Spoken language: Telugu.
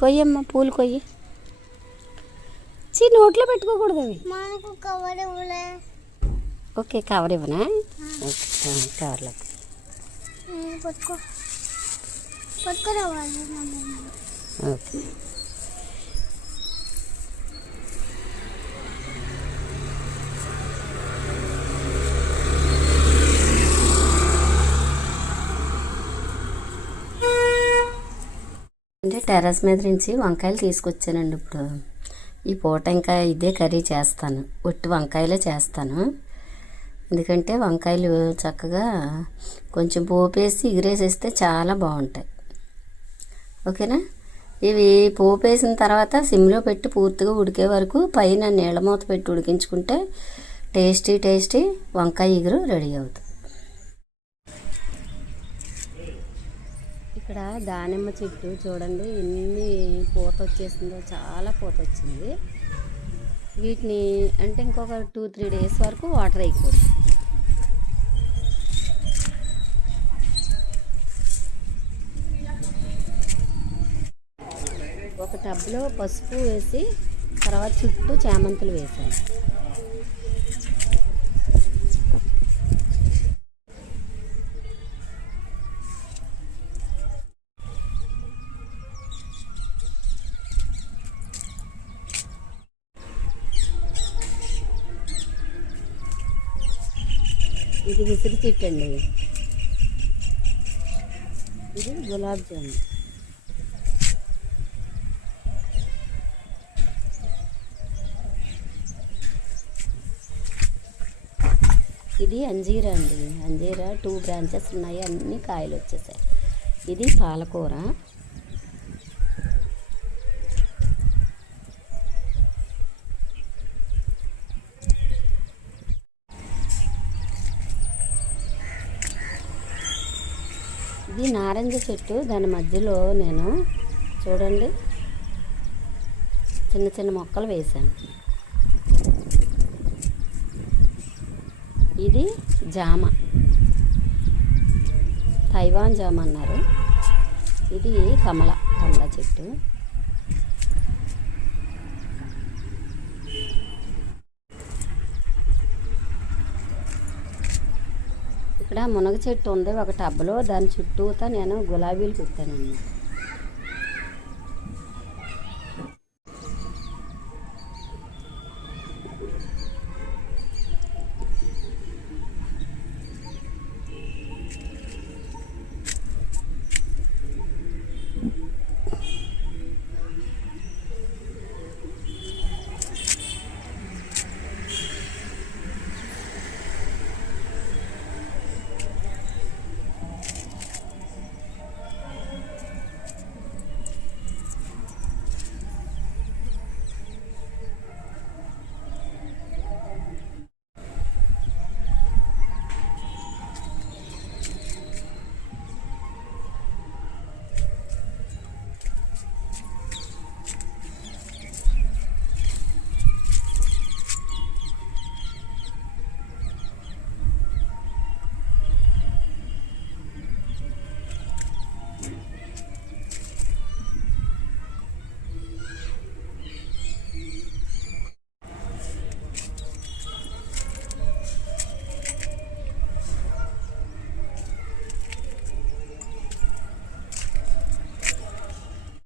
కొయ్యమ్మ పూలు కొయ్యి. నోట్లో పెట్టుకోకూడదు అవి. ఓకే, కవర్ ఇవ్వనా? కవర్లో ఓకే. అంటే టెర్రస్ మీద నుంచి వంకాయలు తీసుకొచ్చానండి. ఇప్పుడు ఈ పూట ఇంకా ఇదే కర్రీ చేస్తాను, ఒట్టి వంకాయలే చేస్తాను. ఎందుకంటే వంకాయలు చక్కగా కొంచెం పోపేసి ఎగిరేసేస్తే చాలా బాగుంటాయి. ఓకేనా? ఇవి పోపేసిన తర్వాత సిమ్లో పెట్టి పూర్తిగా ఉడికే వరకు పైన నీళ్ళ మూత పెట్టి ఉడికించుకుంటే టేస్టీ వంకాయ ఎగురు రెడీ అవుతుంది. ఇక్కడ దానిమ్మ చెట్టు చూడండి ఎన్ని పూత వచ్చేసిందో, చాలా పూత వచ్చింది. వీటిని అంటే ఇంకొక 2-3 డేస్ వరకు వాటర్ వేయకూడదు. ఒక టబ్లో పసుపు వేసి తర్వాత చుట్టూ చామంతులు వేసాను. ఇది విసిరి చెట్టు అండి, ఇది గులాబ్ జామున్. ఇది అంజీరా అండి, అంజీరా 2 బ్రాంచెస్ ఉన్నాయి, అన్ని కాయలు వచ్చేసాయి. ఇది పాలకూర, ఇది నారింజ చెట్టు. దాని మధ్యలో నేను చూడండి చిన్న చిన్న మొక్కలు వేసాను. ఇది జామ, తైవాన్ జామ అన్నారు. ఇది కమల చెట్టు. ఇక్కడ మునగ చెట్టు ఉంది ఒక టబ్లో, దాని చుట్టూతా నేను గులాబీలు పెట్టాను అన్నమాట.